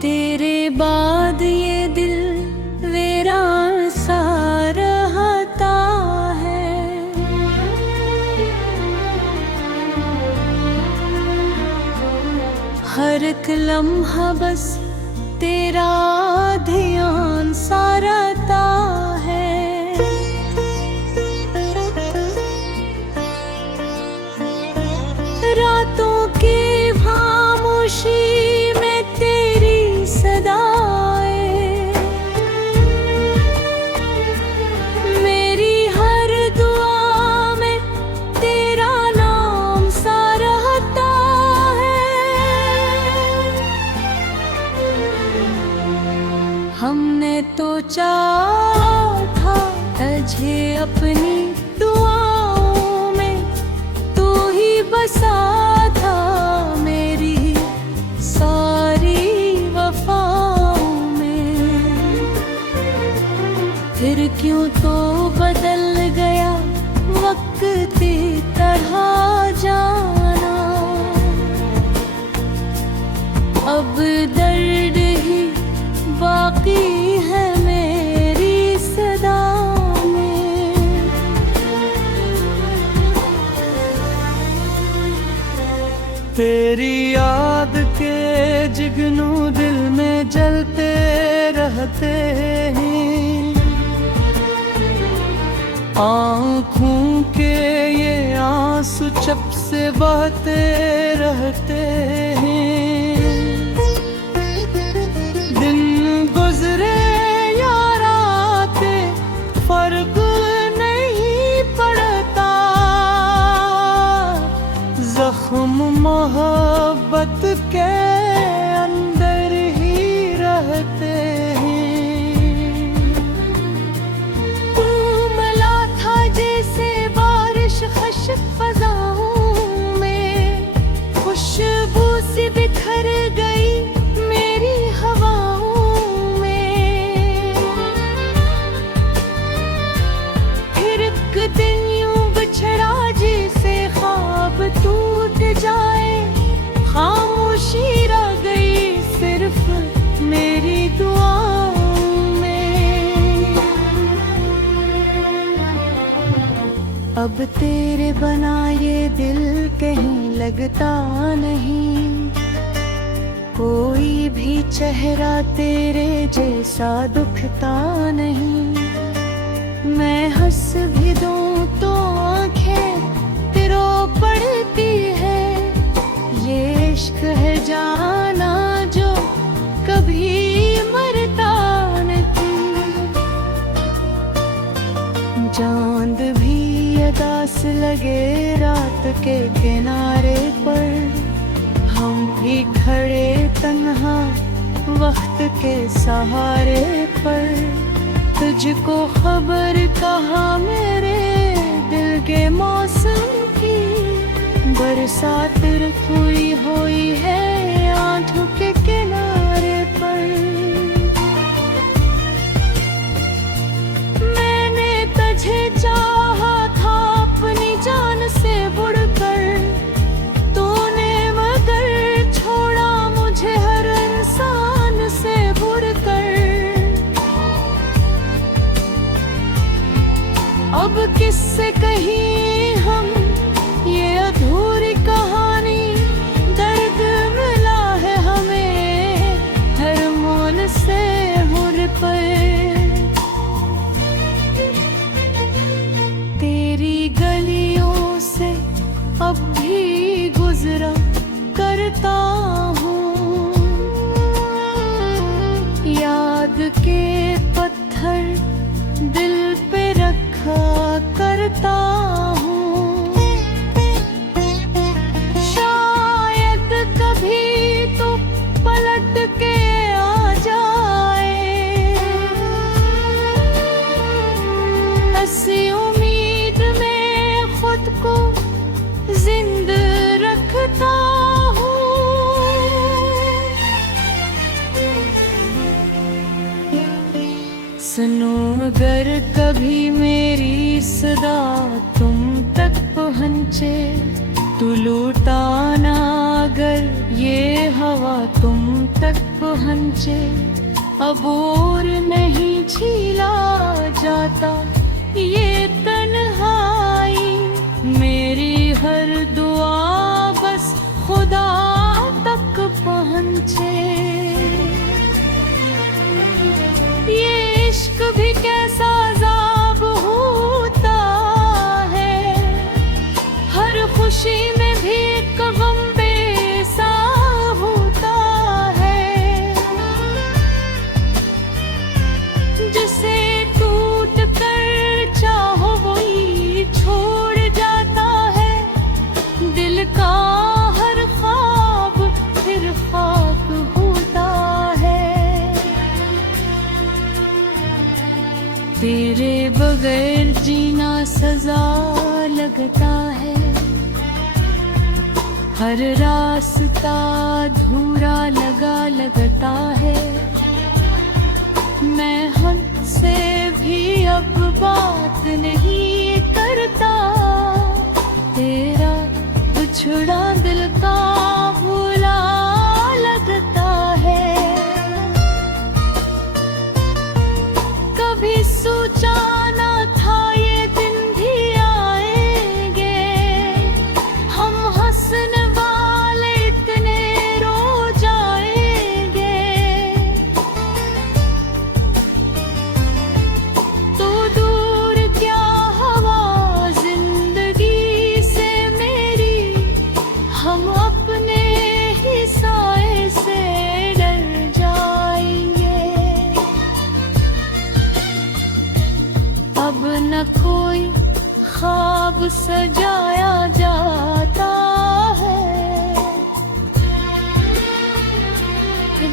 तेरे बाद ये दिल वीरान सा रहता है। हर एक लम्हा बस तेरा ध्यान सा रहता है। रातों की खामोशी में तेरी सदाएं, मेरी हर दुआ में तेरा नाम सा रहता है। हमने तो चाहा था तुझे अपनी दुआओं में, तू ही बसा था मेरी सारी वफाओं में। फिर क्यों तो बदल गया वक्त की तरह जाना, अब दर्द ही बाकी है मेरी सदा में। तेरी याद के जिगनू दिल में जलते रहते हैं, आँखों के ये आंसू चप से बहते रहते हैं। दिन गुजरे या रातें फर्क नहीं पड़ता, जख्म मोहब्बत के अंदर ही रहते हैं। तू मिला था जैसे बारिश खुश्क फज़ाओं में, खुशबू सी बिखर गई मेरी हवाओं में। फिर एक दिन यूं बिछड़ा जैसे ख्वाब टूट जाए, खामोशी रह गई सिर्फ मेरी दुआओं में। अब तेरे बना ये दिल कहीं लगता नहीं, कोई भी चेहरा तेरे जैसा दुखता नहीं। मैं हंस भी दूं तो आंखें रो पड़ती है, ये इश्क है जाना जो कभी मरता नहीं। चांद भी उदास लगे रात के किनारे पर, हम भी खड़े तन्हा वक्त के सहारे पर। तुझको खबर कहाँ मेरे दिल के मौसम की, बरसात हुई है आंखों के किनारे पर। मैंने तुझे चाहा था अपनी जान से बढ़कर, तूने मगर छोड़ा मुझे हर इंसान से बढ़कर। अब किससे कहीं हम ये अधूरी कहानी, दर्द मिला है हमें हर मोल से हुर पर। तेरी गलियों से अब भी गुजरा करता हूँ, याद के पत्थर दिल पे रखा करता हूँ। शायद कभी तो पलट के आ जाए, ऐसी उम्मीद में खुद को जिंदा रखता हूँ। सुनो अगर कभी मेरी सदा तुम तक पहुँचे, तू लूटाना अगर ये हवा तुम तक हंचे, अब और नहीं झीला जाता ये तन्हाई। मेरी हर दुआ बस खुदा तक पहुँचे। ये इश्क भी कैसा अज़ाब होता है, हर खुशी में भी एक गम बेसा होता है। जिसे टूट कर चाहो वही छोड़ जाता है, दिल का हर ख्वाब फिर खाक होता है। तेरे बगैर जीना सजा लगता है, हर रास्ता अधूरा लगता है। मैं हमसे भी अब बात नहीं करता, तेरा बिछड़ा दिल का भूला लगता है। कभी सोचा ना था ये दिन भी आएंगे, हम हंसने वाले इतने रो जाएंगे। तो दूर क्या हवा जिंदगी से मेरी, हम अपने ही साए से डर जाएंगे। अब न कोई ख्वाब सजाया जाता है,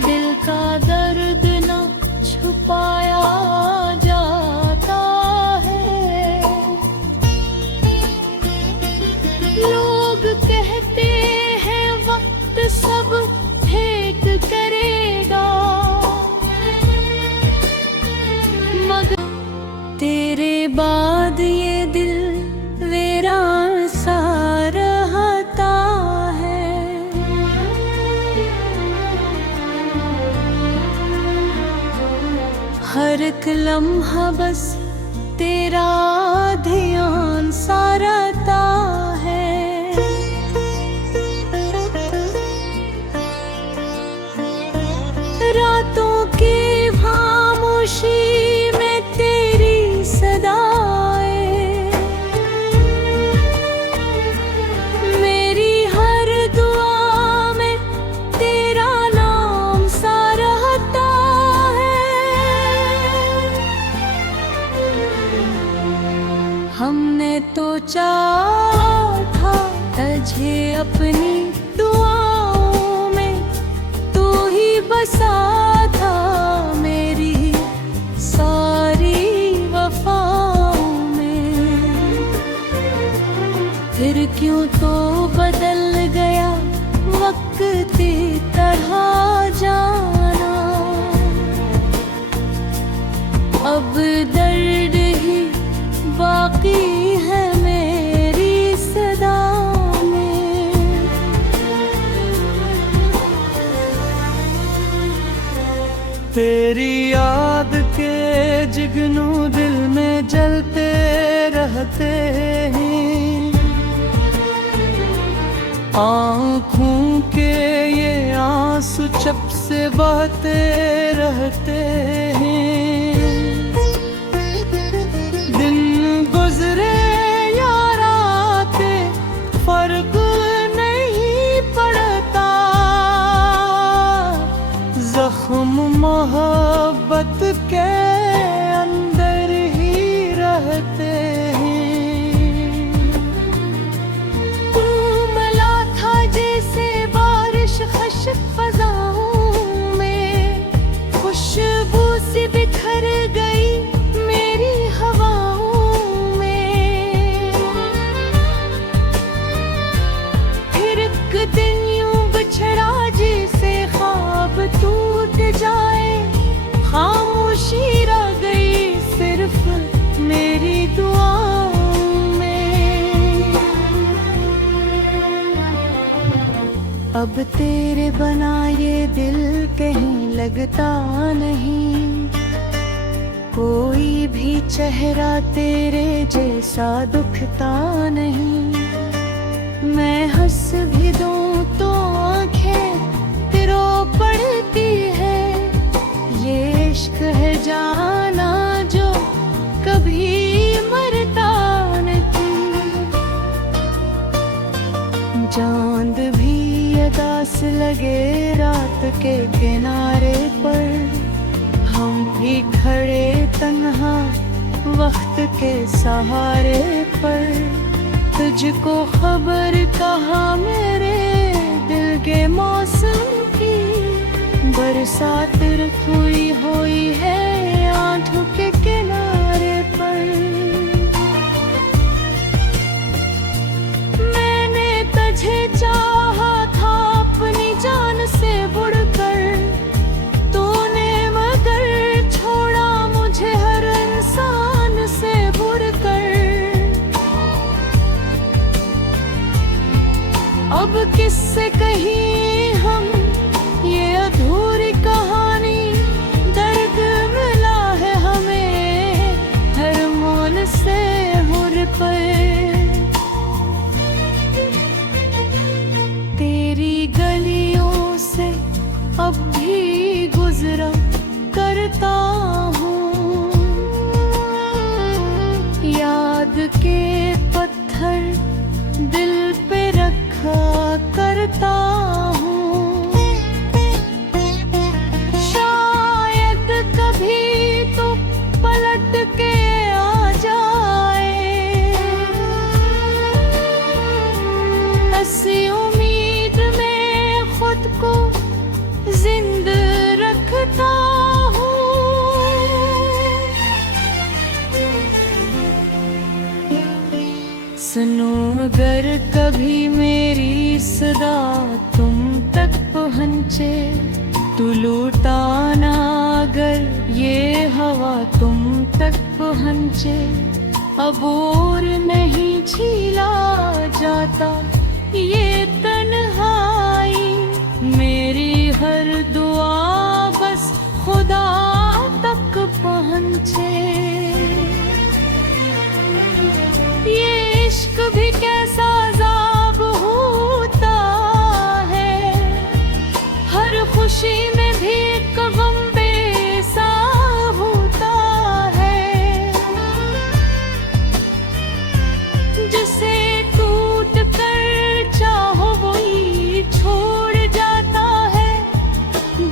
दिल का दर्द न छुपाया जाता है। लोग कहते हैं वक्त सब ठीक करेगा, मगर तेरे बाद ये दिल वीरान सा रहता है। हर एक लम्हा बस तेरा ध्यान सा रहता है। रातों की खामोशी में तेरी सदाएं, मेरी हर दुआ में तेरा नाम सा रहता है। हमने तो चाहा था तुझे अपनी दुआओं में, तू ही बसा था मेरी सारी वफाओं में। फिर क्यों तो बदल गया वक्त की तरह जाना, अब दर्द ही बाकी है मेरी सदा में। तेरी याद के जिगनू दिल में जलते रहते हैं, आँखों के ये आंसू चप से बहते रहते हैं। दिन गुजरे या रातें फर्क नहीं पड़ता, जख्म मोहब्बत के अंदर ही रहते हैं। तू मिला था जैसे बारिश खश्क फजाओं में, खुशबू सी बिखर गई मेरी हवाओं में। फिर एक दिन यूं बिछड़ा जैसे ख्वाब टूट जाए, खामोशी रह गई सिर्फ मेरी दुआओं में। अब तेरे बना ये दिल कहीं लगता नहीं, कोई भी चेहरा तेरे जैसा दुखता नहीं। मैं हंस भी दूं तो आंखें तिरो पड़ती है, ये इश्क है जाना जो कभी मरता नहीं। चांद भी उदास लगे रात के किनारे पर, हम भी खड़े तन्हा वक्त के सहारे पर। तुझको खबर कहाँ मेरे दिल के मौसम की, बरसात रुई हुई है आंखों के किनारे पर। मैंने तुझे चाहा था अपनी जान से बढ़कर, तूने मगर छोड़ा मुझे हर इंसान से बढ़कर। अब किससे कहीं हम ये अधूरी कहानी, दर्द मिला है हमें हर मौन से हुर पर। तेरी गलियों से अब भी गुजरा करता हूँ, याद के पत्थर दिल पे रखा करता हूँ। शायद कभी तो पलट के आ जाए, ऐसी उम्मीद में खुद को जिंदा रखता हूँ। सुनो अगर कभी मेरी सदा तुम तक पहुँचे, तू लूटाना अगर ये हवा तुम तक पहुँचे। अब और नहीं झीला जाता ये तन्हाई, मेरी हर दुआ बस खुदा तक पहुँचे। ये इश्क भी कैसा अज़ाब होता है, हर खुशी में भी एक गम बेसा होता है। जिसे टूट कर चाहो वही छोड़ जाता है,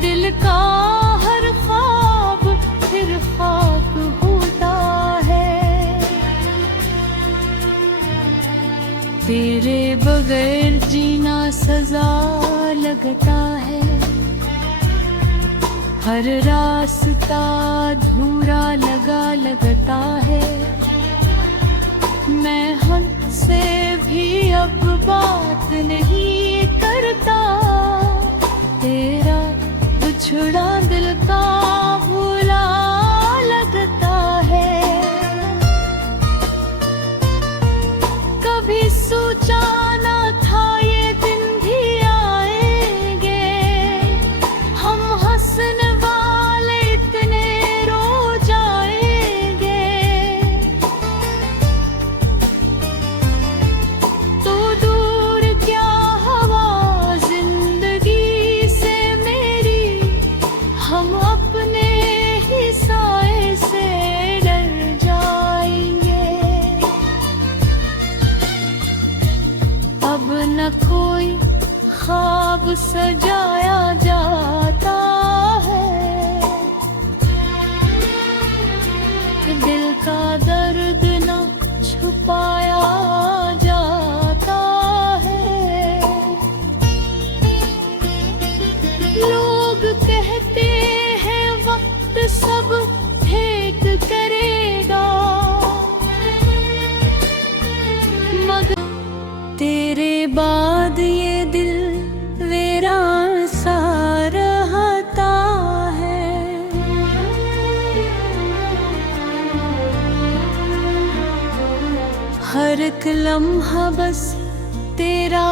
दिल का हर ख्वाब फिर ख्वाब होता है। तेरे बगैर जीना सजा लगता है, हर रास्ता अधूरा लगता है। मैं हमसे भी अब बात नहीं करता, तेरा बिछड़ा दिल का भूला लगता है। कभी सोचा ना था ये दिन भी आएंगे, हम हंसने वाले इतने रो जाएंगे। तो दूर क्या हवा जिंदगी से मेरी, हम अपने ही साए से डर जाएंगे। अब न कोई ख्वाब सजाया जाता है, दिल का दर्द न छुपाया जाता है। लोग कहते हैं वक्त सब ठीक करेगा, मगर तेरे बाद ये दिल वीरान सा रहता है। हर एक लम्हा बस तेरा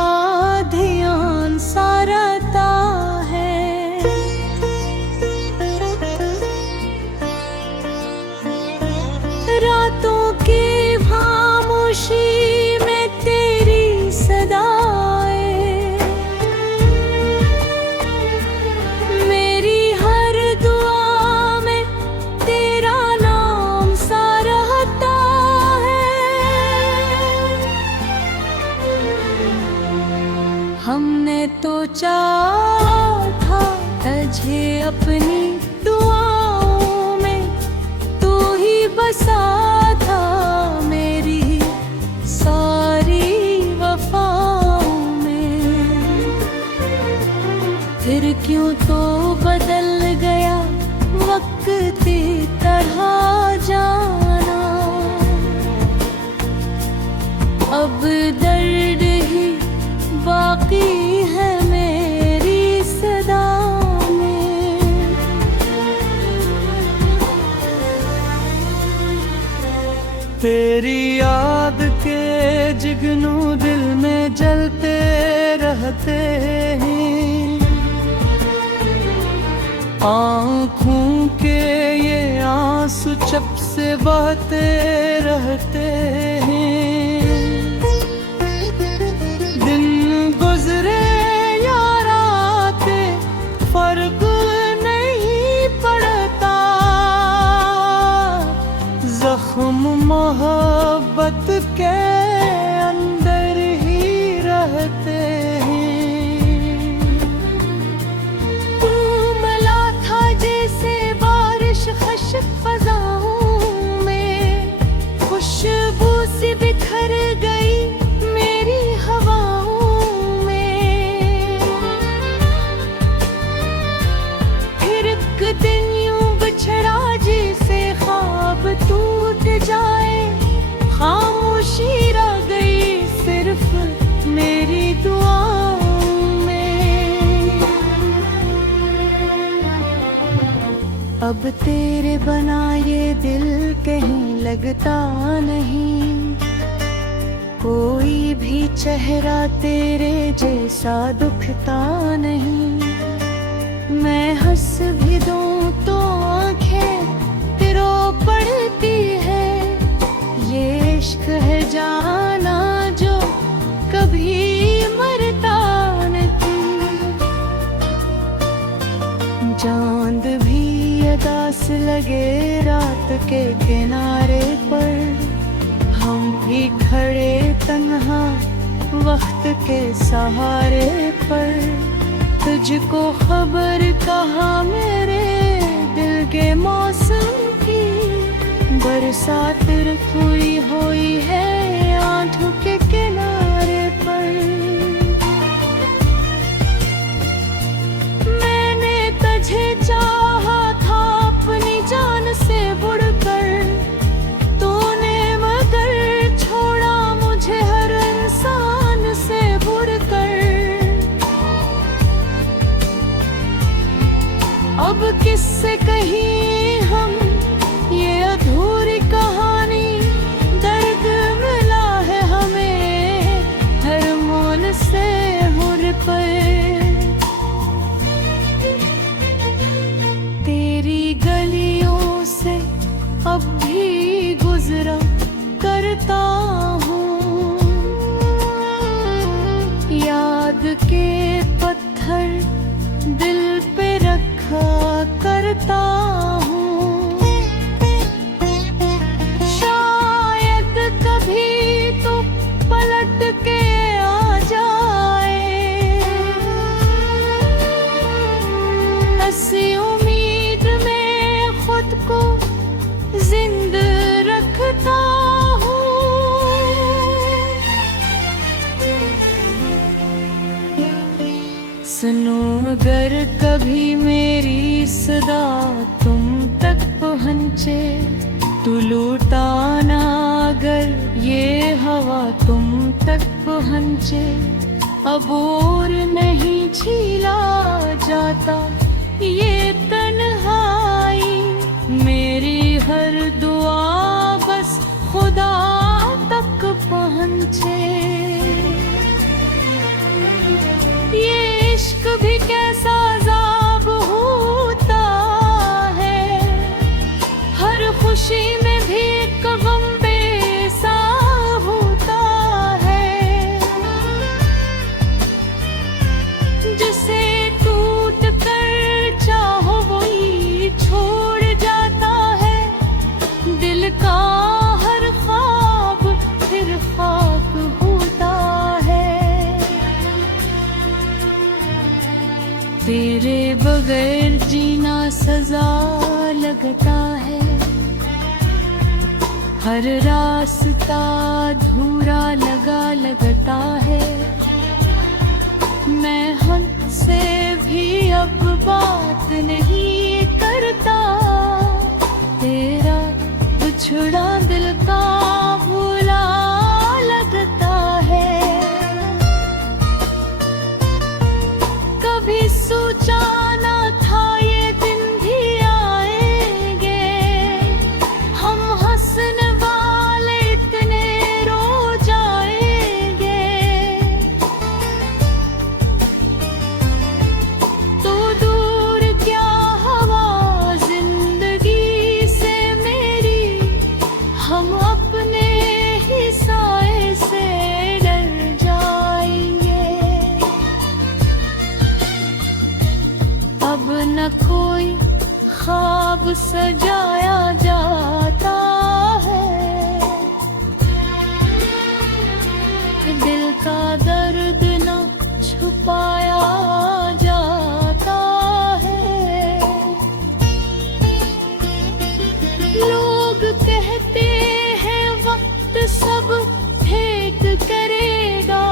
ध्यान सा रहता है। मुझे अपनी दुआओं में तू ही बसा था, मेरी सारी वफाओं में। फिर क्यों तो बदल गया वक्त की तरह जाना, अब दर्द ही बाकी है मेरी सदा में। तेरी याद के जुगनू दिल में जलते रहते हैं, आँखों के ये आंसू चप से बहते रहते हैं। दिन गुजरे या रातें फर्क नहीं पड़ता, जख्म मोहब्बत के अंदर ही रहते हैं। तू मिला था जैसे बारिश खश्क फजाओं में, खुशबू सी बिखर गई मेरी हवाओं में। फिर एक दिन यूं बिछड़ा जैसे ख्वाब टूट जाए, खामोशी रह गई सिर्फ मेरी दुआओं में। अब तेरे बना ये दिल कहीं लगता नहीं, कोई भी चेहरा तेरे जैसा दुखता नहीं। मैं हंस भी दूं तो आंखें रो पड़ती है, ये इश्क है जाना जो कभी मरता नहीं। चांद भी अदास लगे रात के किनारे पर, हम भी खड़े तन्हा वक्त के सहारे पर। तुझको खबर कहाँ मेरे दिल के मौसम की, बरसात हुई है आंखों के किनारे पर। मैंने तुझे चाहा था अपनी जान से बढ़कर, तूने मगर छोड़ा मुझे हर इंसान से बढ़कर। अब किससे कहीं हम ये अधूरी कहानी, दर्द मिला है हमें हर मौन से हुर पर। तेरी गलियों से अब भी गुजरा करता हूँ, याद के पत्थर दिल पे रखा करता हूँ। शायद कभी तो पलट के आ जाए, ऐसी उम्मीद में खुद को जिंदा रखता हूँ। सुनो अगर कभी मेरी सदा तुम तक पहुँचे, तू लौटाना अगर ये हवा तुम तक पहुँचे। अब और नहीं झीला जाता ये तन्हाई, मेरी हर दुआ बस खुदा तक पहुँचे। ये इश्क भी कैसा अज़ाब होता है, हर खुशी में भी एक गम बेसा होता है। जिसे टूट कर चाहो वो बगैर जीना सजा लगता है, हर रास्ता अधूरा लगता है। मैं हमसे भी अब बात नहीं करता, तेरा बिछड़ा दिल का भूला लगता है। कभी सोचा ना था ये दिन भी आएंगे, हम हंसने वाले इतने रो जाएंगे। तो दूर क्या हवा जिंदगी से मेरी, हम अपने ही साए से डर जाएंगे। अब न कोई ख्वाब सजाया जाता है, दिल का दर्द न छुपाया जाता है। लोग कहते हैं वक्त सब ठीक करेगा,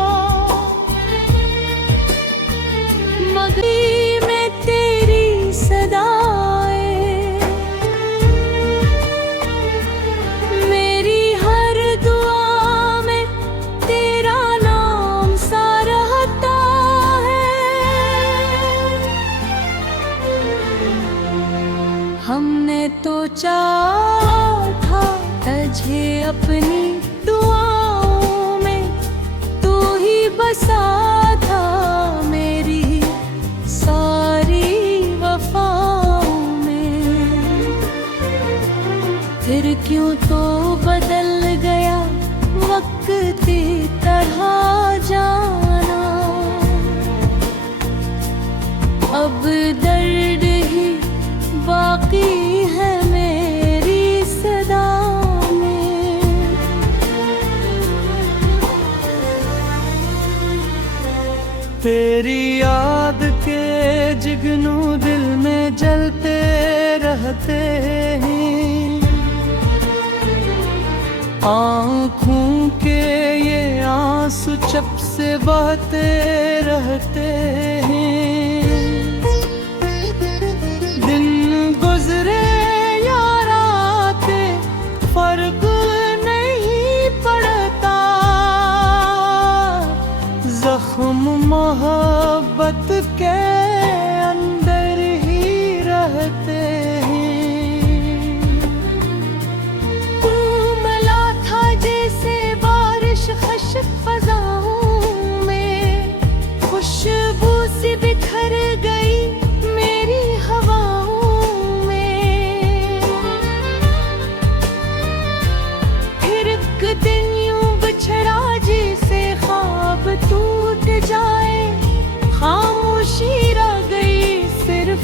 मगर में तेरी सदाएं मेरी हर दुआ में तेरा नाम सा रहता है। हमने तो चाहा था तुझे अपनी दुआओं में, तू ही बसा था मेरी सारी वफाओं में। फिर क्यों तो बदल गया वक्त की तरह जाना, अब दर्द ही बाकी है मेरी सदा में। तेरी याद के जिगनू दिल में जलते रहते हैं, आँखों के ये आंसू चप से बहते रहते हैं। दिन गुजरे या रातें फर्क नहीं पड़ता, जख्म मोहब्बत के अंदर ही रहते हैं। तू मिला था जैसे बारिश खश्क फजाओं में, खुशबू सी बिखर गई मेरी हवाओं में। फिर एक दिन यूं बिछड़ा जैसे ख्वाब टूट जाए, खामोशी रह गई सिर्फ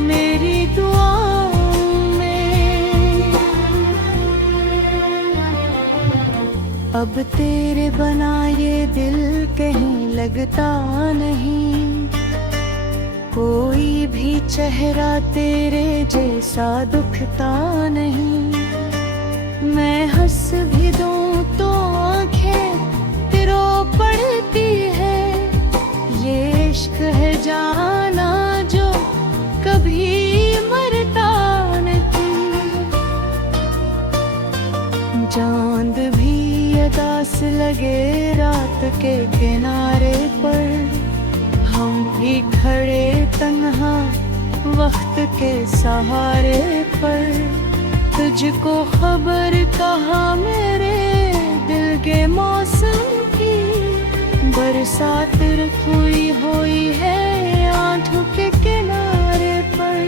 मेरी दुआओं में। अब तेरे बना ये दिल कहीं लगता नहीं, कोई भी चेहरा तेरे जैसा दुखता नहीं। मैं हंस भी दूं तो आंखें तिरो पड़ती है, ये इश्क है जाना जो कभी मरता नहीं। चांद भी अदास लगे रात के किनारे पर, हम भी खड़े तन्हा वक्त के सहारे पर। तुझको खबर कहाँ मेरे दिल के मौसम की, बरसात हुई है आंखों के किनारे पर।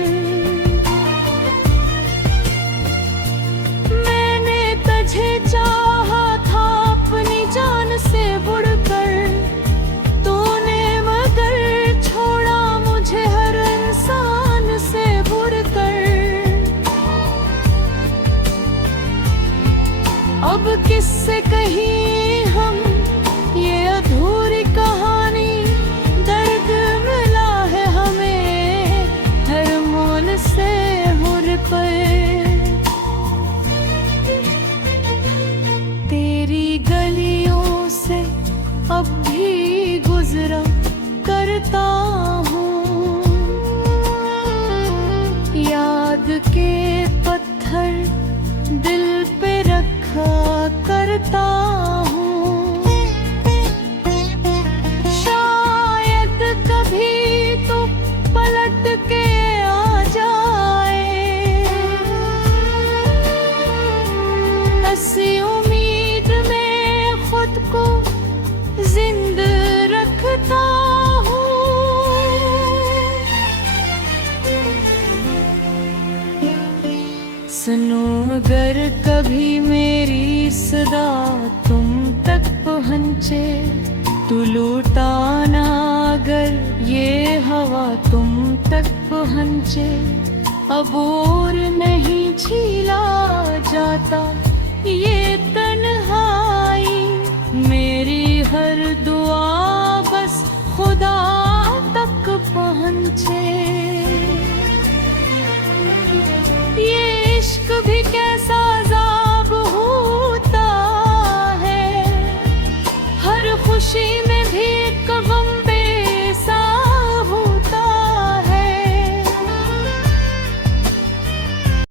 मैंने तुझे चाहा था अपनी जान से बढ़कर, तूने मगर छोड़ा मुझे हर इंसान से बढ़कर। अब किससे कहीं हम ये अधूरी कहानी, दर्द मिला है हमें से हुर पर तेरी गलियों से अब भी गुजरा करता हूँ। याद के पत्थर दिल पे रखा करता हूँ। शायद कभी तो पलट के आ जाए, ऐसी उम्मीद में खुद को जिंदा रखता हूँ। सुनो अगर कभी मेरी सदा तुम तक पहुँचे, तू लुटाना अगर ये हवा तुम तक पहुँचे। अब और नहीं झीला जाता ये तन्हाई, मेरी हर दुआ बस खुदा तक पहुँचे। ये इश्क भी